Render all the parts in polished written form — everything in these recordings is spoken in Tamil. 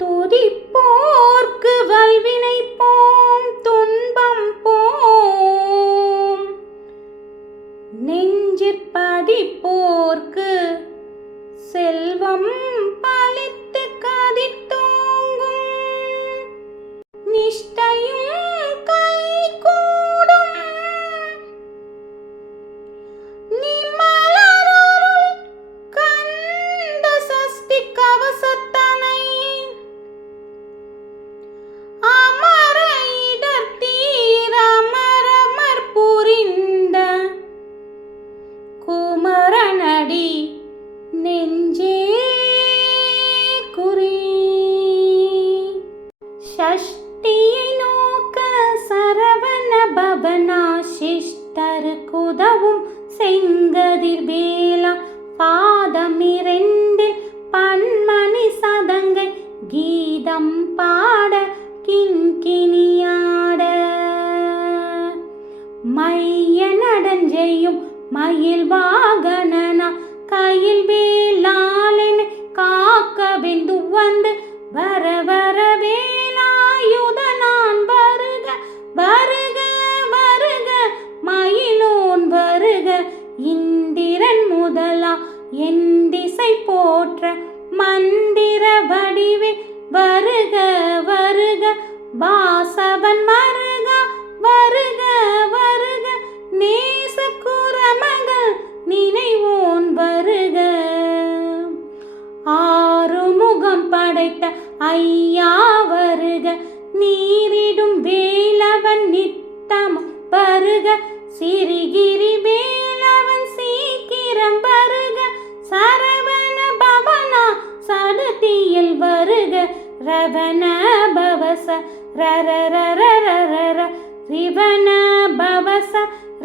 துதிப்போர்க்கு வல்வினை போம் துன்பம் போம், நெஞ்சிற்பதிப்போர்க்கு செல்வம் பலித்து கதித்தோங்கும், நிஷ்டையும் கைகூடும் நிமலருள் கந்த சஷ்டி கவசத்தனை, அமர இடர்த்தீர அமரமர் புரிந்த குமரனடி நெஞ்சே குறி. ஷஷ்டியை நோக்க சரவண பவனா சிஷ்டருக்குதவும் செங்கதிர் வேளா, பாதமிரண்டில் பன்மணி சதங்கை கீதம் பாட கிண்கிணியாட, மைய நடஞ்செய்யும் மயில் வாகனனா கையில் வேளாளனை காக்க வெந்து வந்து, வர வர வேலாயுதனான் வருக வருக வருக, மயிலோன் வருக இந்திரன் முதலா என் திசை போற்ற, மந்திர வடிவே வருக வருக, வாசவன் வருக வருக வருக, நேச குரமகள் நினைவோன் வருக, ஆறுமுகம் படைத்த ஐயா வருக, நீரிடும் வேலவன் நித்தமும் வருக, சிறிகிரி வேலவன் சீக்கிரம் வருக, சரவண பவனா சடுதியில் வருக, ரவண பவச ரர ரர ரர ரிவண பவச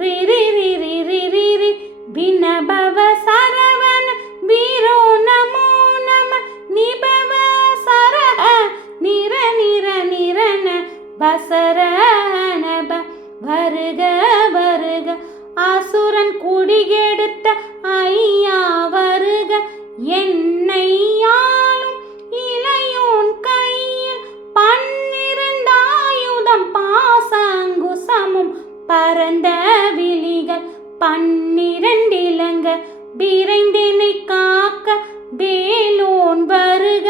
ரிரி ரிரி ரிரி ரி, வினபவ சரவண வீரோ நமோ நம, நிபவ சரஹ நிர நிர நிரண பசரணப வருக வருக, அசுரன் குடிகெடுத்த ஐயா வருக, என்னையாலும் இளையோன் கையில் 12 ஆயுதம் பாசங்குசமும் பரந்த விழிகள் 12 இலங்க விரைந்தெனை காக்க வேலோன் வருக,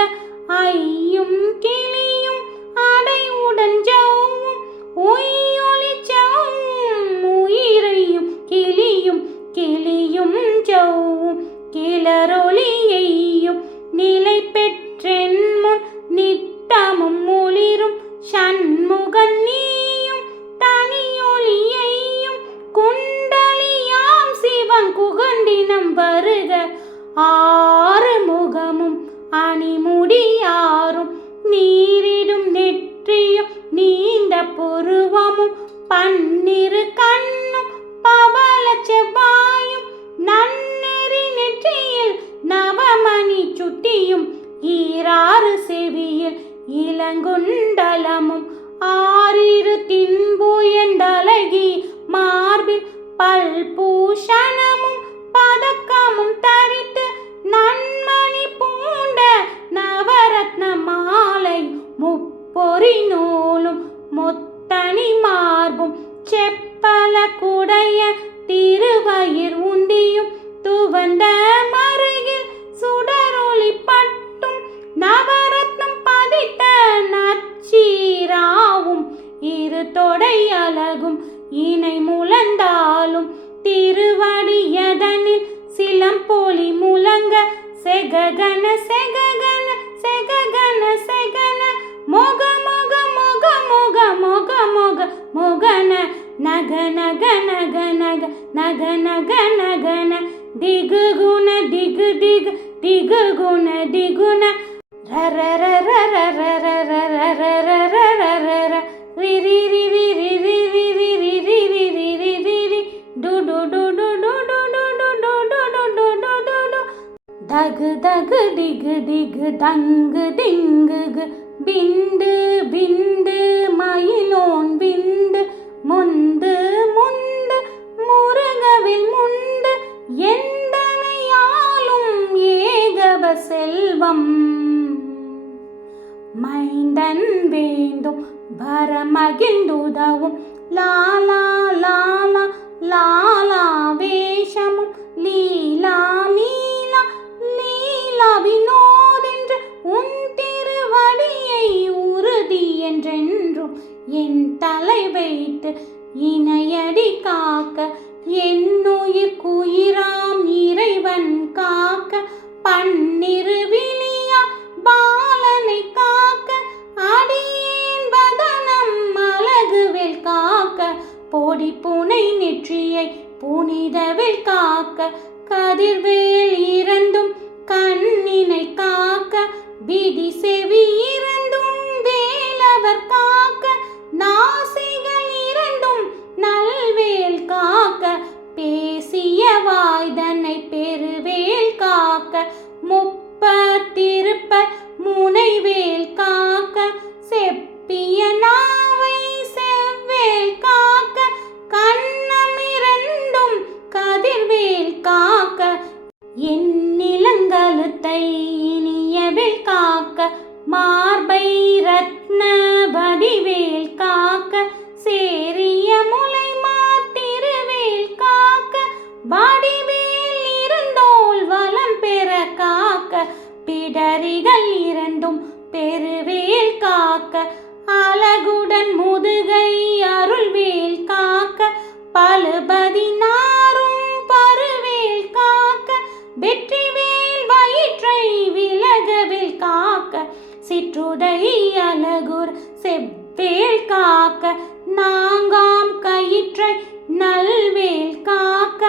ஐயும் கிளியும் அடைவுடன் ஜவ்வும் உய்யொலி ஜவ்வும், உயிரையும் கிளியும் கிளியும் ஜவ்வும் கிளரொலியையும் நிலை பெற்றென் முன் நித்தமும் ஒளிரும், சண்முகன் நீயும் தனியொலியையும் குண்டலியாம் சிவன் குகண்டினம் வருக, ஆறு முகமும் அணிமுடியாரும் நீரிடும் நெற்றியும் நீண்ட புருவமும் 12 கண்ணும் பவள செவ்வாயும், நன்னெறி நெற்றியில் நவமணி சுட்டியும், 6 செவியில் இளங்குண்டலமும், 6 தின்புயந்தழகி மார்பில் பல்பூஷணமும் பதக்கமும் தரித்து, நன்மணி பூண்ட நவரத்ன மாலை முப்பொறி நூலும் முத்தணி மார்பும், செப்பல குடைய திருவயிர் உந்தியும், துவந்த மருகில் சுடரொளி பட்டும், நவரத்னம் பதித்த நச்சீராவும், 2 தொடை அலகும் இணை முழந்தாலும், திருவடியதனில் சிலம்பொலி முழங்க, செககன செககன செககன செகன, மொக மொக மொக மொக மொக மொக மொகன, நக நக நக நக நக நக நகன, திகு குண திகு திகு திகு குண திகுண, ரர ரர ரர ரர ரர ரர ரர ரி ரி ரி ரி ரி ரி ரி ரி ரி ரி ரி ரி ரி ரி ரி, to to to to to to to to to to to to to to to, தகு தகு திகு திகு தங்கு திங்குகு, பிண்டு பிண்டு மயிலோன் பிண்டு, முந்து முந்து முருகவில் முந்து, எந்தனையாலும் ஏகவ செல்வம் மைந்தன் வேண்டும் வரமகிழ்ந்துதவும் லாலா லாலா லாலா வேஷமும் லீலா லீலா லீலா வினோதென்று உன் திருவடியை உறுதி என்றென்றும் என் தலை வைத்து இணையடி காக்க என்னுயிர் குயிராம் இறைவன் காக்க பன்னிரு விழியா பாலனை காக்க அடியேன் வதனம் அழகுவேல் காக்க பொடி புனை நெற்றியை புனிதவேல் காக்க கதிர்வேல் இரண்டும் கண்ணினை காக்க விதி செவி இரண்டும் வேலவர் காக்க நாசிகள் இரண்டும் நல்வேல் காக்க பேசிய வாய்தனை பெருவேல் காக்க முப்பத்திருப்ப முனைவேல் காக்க செப்பிய நாவை செவ்வேல் காக்க கண்ணமிரண்டும் கதிர்வேல் காக்க என் நிலங்கழுத்தை இனியவேல் காக்க மார்பை ரத்ன வடிவேல் காக்க சேரிய முலை மாத்திருவேல் காக்க வடிவேல் இருந்தோள் வலம் பெற காக்க பிடரிகள் இரண்டும் பெருவேல் காக்க அழகுடன் முதுகை அருள்வேல் காக்க பழுபதினாரும் பருவேல் காக்க வெற்றிவேல் வயிற்றை விலகவேல் காக்க சிற்றுடை அழகுர் செவ்வேல் காக்க நாங்காம் கயிற்றை நல்வேல் காக்க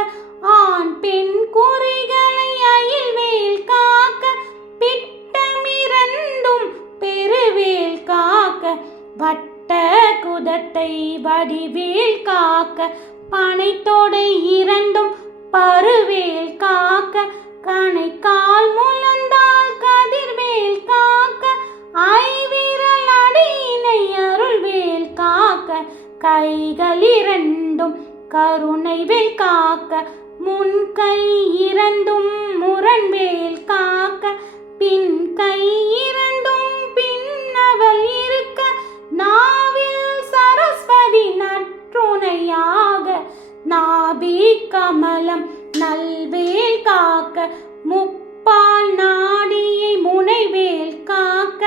ஆண் பெண் குறிகளை அயில்வேல் காக்க பிட்டமிரண்டும் பெருவேல் காக்க வட்ட குதத்தை வடிவேல் காக்க பனைத்தொடை இரண்டும் பருவேல் காக்க கணைக்கால் முழந்தால் கதிர்வேல் காக்க ஐவிரல் அடியினை அருள்வேல் காக்க கைகள் இரண்டும் கருணைவேல் காக்க முன்கை இரண்டும் முரண்வேல் காக்க பின் கை இரண்டும் பின்னவள் இருக்க நாவில் சரஸ்வதி நற்றுணையாக நாபி கமலம் நல்வேல் காக்க முப்பால் நாடியை முனைவேல் காக்க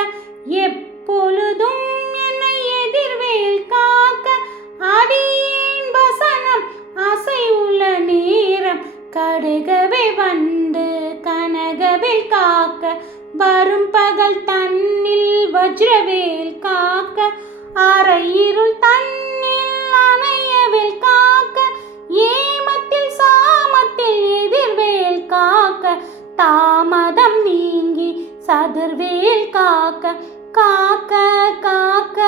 எப்பொழுதும் என்னை எதிர்வேல் காக்க அடியேன் வசனம் அசைவுள்ள நேரம் கடுகவே வந்து கனகவேல் காக்க வரும் பகல் தன்னில் வஜ்ரவேல் காக்க அரையிருள் தன்னில் அணையவேல் காக்க ஏமத்தில் சாமத்தில் எதிர்வேல் காக்க தாமதம் நீங்கி சதுர்வேல் காக்க காக்க காக்க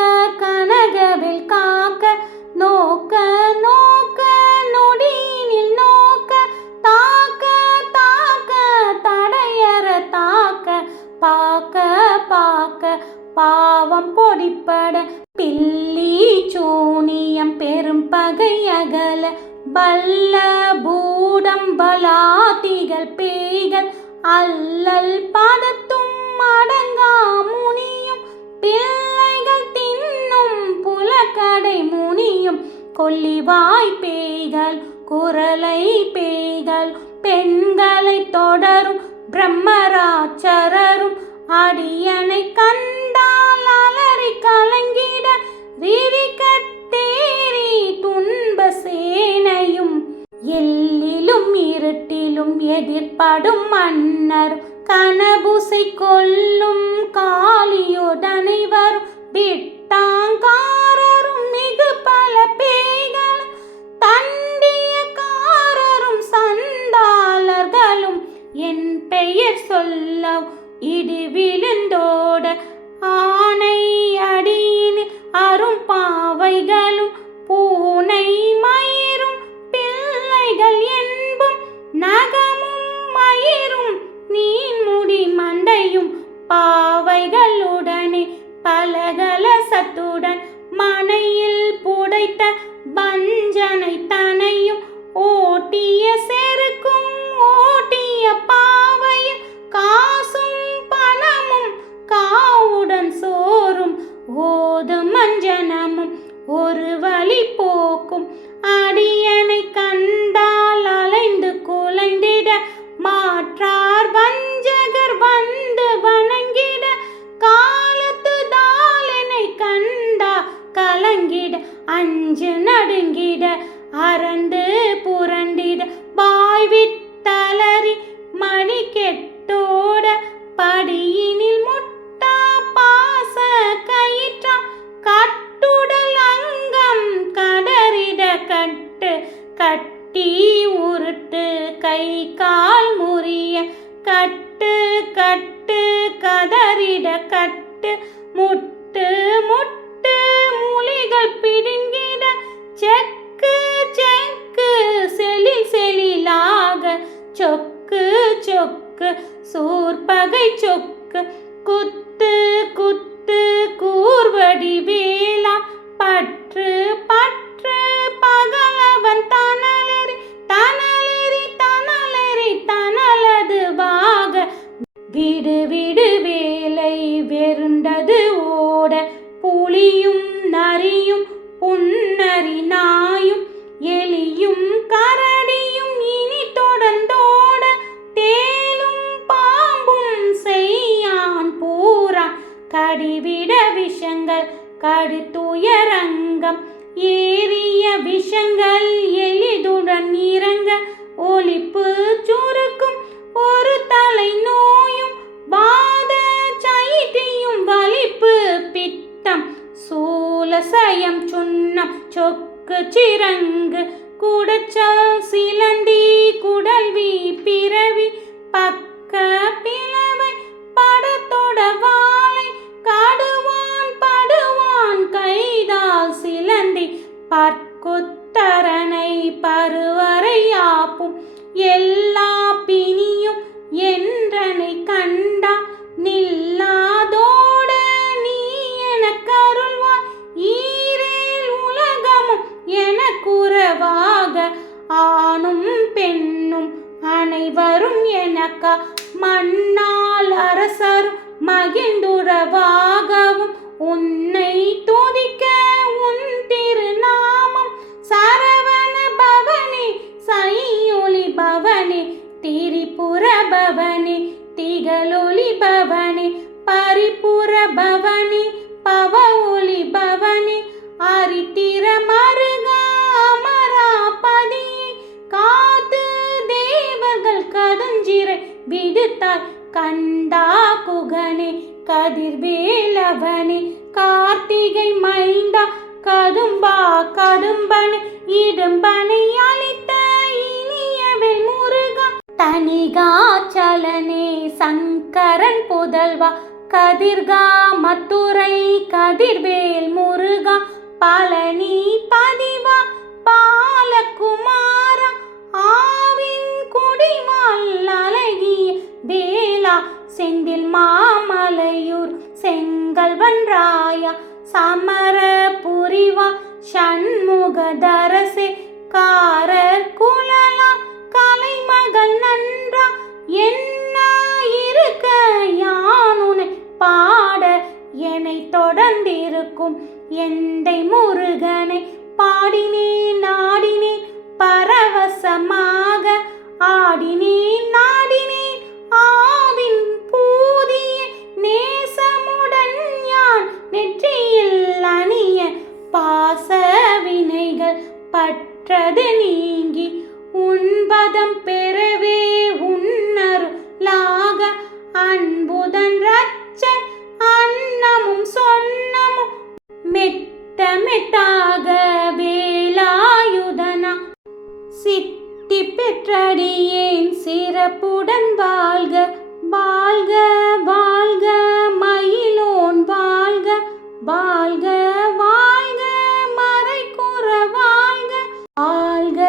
கனகவேல் காக்க நோக்க நோக்க நொடியினில் நோக்க தாக்க தாக்க தடையற தாக்க பாக்க பாக்க பாவம் பொடிப்பட பில்லி சூனியம் பெரும் பகை அகல பல்ல பூடம் பலாதிகள் பேய்கள் அல்லல் பதத்தும் அடங்கா முனியும் பிள்ளைகள் தின்னும் புலக்கடை முனியும் கொல்லிவாய் பேய்கள் குரலை பேய்கள் பெண்களை தொடரும் பிரம்மராட்சரரும் அடியனை கண்டால் அலறி கலங்கிட ரிரிகட்டேரி துன்ப சேனையும் எல்லிலும் இருட்டிலும் எதிர்ப்படும் மன்னர் கனபுசை கொல்லும் காளியோடனைவரும் விட்டாங்காரரும் மிகு பல பேய்களும் தண்டியக்காரரும் சண்டாளர்களும் என் பெயர் சொல்ல இடி விழுந்தோட ஆனை அடியின் அரும் பாவைகளும் பூனை மயிரும் பிள்ளைகள் என்பும் நகமும் மயிரும் நீன்முடி மண்டையும் பாவைகளுடனே பலகலசத்துடன் மனையில் புடைத்த வஞ்சனை தனையும் ஓட்டிய செருக்கும் ஓட்டிய பாவையும் காசும் பணமும் காவுடன் சோ ஓதும் மஞ்சனமும் ஒரு வழி போக்கும் அடியனை கண்டால் அலைந்து குலைந்திட மாற்றார் வஞ்சகர் வந்து வணங்கிட காலத்து தாளனை கண்டா கலங்கிட அஞ்சு நடுங்கிட அரண்டு புரண்டிட வாய் விட்டலறி மணி கெட்டோட படியினில் முட்டா பாச கயிற்றா கட்டுடல் அங்கம் கடறிட கட்டு கட்டி உருட்டு கை கால் முறிய கட்டு கட்டு கதறிட கட்டு முட்டு முட்டு மூலிகள் பிடுங்கிட செக்கு செக்கு செலில் செலிலாக சொக்கு சொக்கு சூர்பகை சொக்கு குத்து குத்து கூர்வடி வேளா பற்று பற்று பகலவன் தனலெறி தனலெறி தனலெறி தனலது வாக விடு விடு வேலை வெருண்டது ஓட புலியும் நரியும் புன்னரி நாயும் எலியும் கரடியும் இனி தொடர்ந்தோட தேலும் பாம்பும் செய்யான் பூரா கடிவிட விஷங்கள் கடுத்துயரங்கம் ஏறிய விஷங்கள் எளிதுடன் இறங்க ஒலிப்பு சுருக்கும் ஒரு தலை நோயும் வாத சைத்தியும் வலிப்பு பித்தம் சூலசயம் சுண்ணம் சொக்கு சிறங்கு குடச்சல் சிலந்தி குடல்வி பிறவி பக்க பிளவை படத்தொட வாளை கடுவான் படுவான் கைதால் சிலந்தி பற்கொத்தரனை பருவரை யாப்பும் எல்லா பிணியும் என்றனை கண்டா நில்லாதோட நீ எனக்கருள்வாய் ஈரேல் உலகமும் எனக்குறவாக ஆணும் பெண்ணும் அனைவரும் எனக்கா மண்ணால் அரசரும் மகிழ்ந்துறவாகவும் உன்னை துதிக்க உன் திருநாமம் சரவண பவனே சையொலி பவனே திரிபுர பவனே திகழொலி பவனே பரிபுர பவனே பவ ஒளி பவனே அரித்திர மருகா அமராபதியை காத்து தேவர்கள் கதுஞ்சிரை விடுத்தாய் கண்டா குகனே கதிர்வேலவனே கார்த்திகை மைந்தா கதும்பா கடும்பனை இடும்பனை அளித்த இனியவள் முருகா தனிகாச்சலனே சங்கரன் புதல்வா கதிர்கா மத்துரை கதிர்வேல் முருகா பழனி பதிவா பாலகுமாரா ஆவின் குடிமால் அழகிய வேளா செந்தில் மாமலையூர் செங்கல்வன் ராயா சமர புரிவா சண்முகதரசே காரர் குழலா கலைமகள் நன்றா என்ன இருக்க யானுனை பாட என்னை தொடர்ந்திருக்கும் எந்தை முருகனை பாடினேன் நாடினேன் பரவசமாக ஆடினேன் நாடினேன் ஆவின் பூதிய நேசமுடன் யான் நெற்றியில் அணிய பாச வினைகள் பற்றது நீங்கி உன்பதம் பெறவே உன்னருளாக அன்புதன் ரட்ச அன்னமும் சொன்னமும் மெட்ட மெட்டாக வேலாயுதனா சித்தி பெற்றடியேன் சிறப்புடன் வாழ்க வாழ்க வாழ்க மயிலோன் வாழ்க வாழ்க வாழ்க மறைக்குற வாழ்க வாழ்க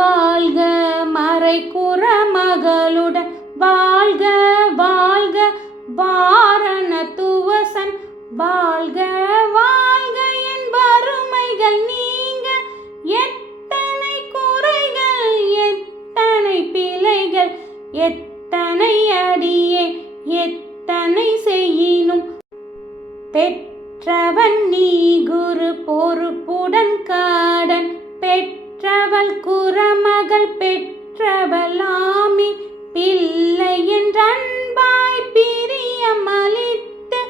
வாழ்க மறைக்குற மகளுடன் வாழ்க வாழ்க வாரண துவசன் வாழ்க வாழ்க என் வறுமைகள் நீங்க எத்தனை குறைகள் எத்தனை பிழைகள் எத்தனை அடியே எத்தனை செய்யினும் பெற்ற பெற்றவன் நீ குரு பொறுப்புடன் காடன் பெற்றவள் குறமகள் பெற்றவளாமி பிள்ளை என்றன்பாய் பிரியமளித்து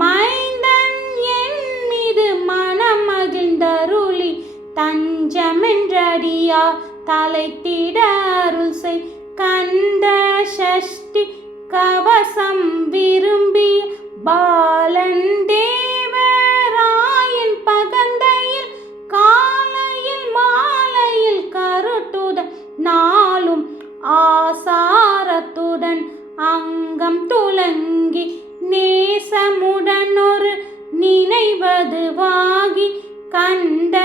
மைந்தன் என் மீது மனமகிழ்ந்தருளி தஞ்சமென்றடியா தலைத்திட அருள் செய் கந்த சஷ்டி கவசம் விரும்பி பாலன் தேவராயன் பகந்தையில் காலையில் மாலையில் கருட்டுடன் நாளும் ஆசாரத்துடன் அங்கம் துலங்கி நேசமுடன் ஒரு நினைவதுவாகி கந்த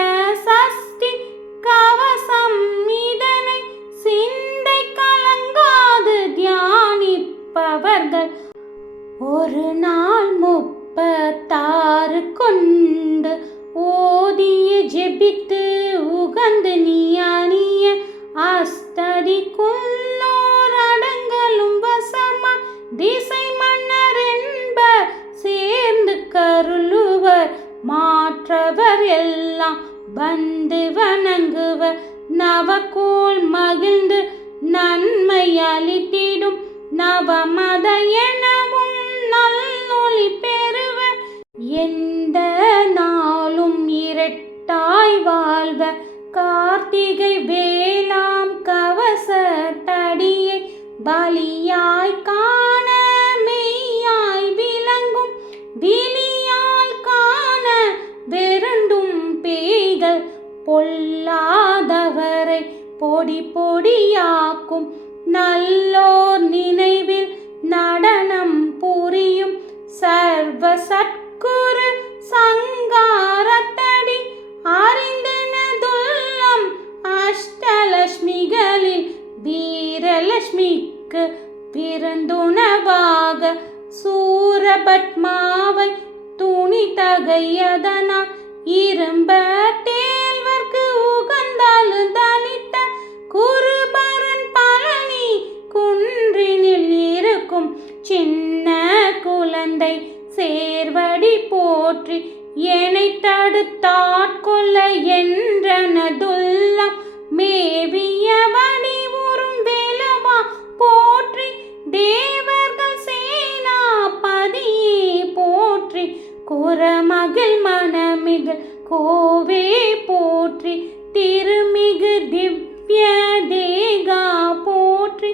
சஷ்டி கவசம் இதனை சிந்தை கலங்காது தியானிப்பவர்கள் ஒரு நாள் 36 கொண்டு ஓதிய ஜெபித்து உகந்து நீ அணிய அஸ்ததிக்குள்ளோர் அடங்கலும் வசமா திசை மன்னர் என்பர் சேர்ந்து கருளுவர் மாற்றவர் எல்லாம் வந்து வணங்குவர் நவகோள் மகிழ்ந்து நன்மை அளித்திடும் நவமத எனவும் நல்லொளி பெறுவர் எந்த நாளும் இரட்டாய் வாழ்வ கார்த்திகை வேளாம் கவச தடியை பலியாய் காண மெய்யாய் விளங்கும் விழியால் காண வெருண்டும் பேய்கள் பொல்லாதவரை பொடி பொடியாக்கும் நல்லோர் நினைவில் நடனம் புரியும் சர்வ சத்குரு சங்காரத்தடி அறிந்தனதுள்ளம் அஷ்டலட்சுமிகளில் வீரலட்சுமிக்கு விருந்துணவாக சூரபத்மாவை துணி தகையதனால் இரும்ப தேல்வர்க்கு உகந்தாலு தனித்த குருபரன் பழனி குன்றினில் இருக்கும் சின்ன குழந்தை சேர்வடி போற்றி என்னை தடுத்தாட்கொள்ள என்றனதுள்ளம் மேவிய வடிவுறும் வேலவா போற்றி தேவர்கள் சேனாபதியே போற்றி குறமகிழ் மனமிகு கோவே போற்றி திருமிகு திவ்ய தேகா போற்றி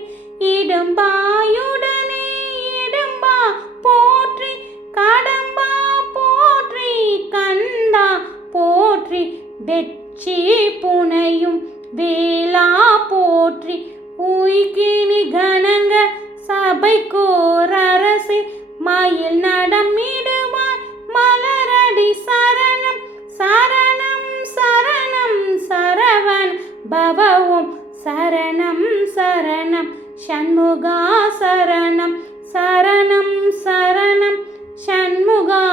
இடும்பாயுடனே இடும்பா போற்றி கடம்பா போற்றி கந்தா போற்றி வெற்றி புனையும் வேளா போற்றி உய்கினி கணங்க சபைக்கோர் அரசே மயில் நடமிடுவாய் மலரடி சரணம் சரணம் சரணம் சரவண பவவும் சரணம் சரணம் ஷண்முகா சரணம் சரணம் சரணம் ஷண்முகா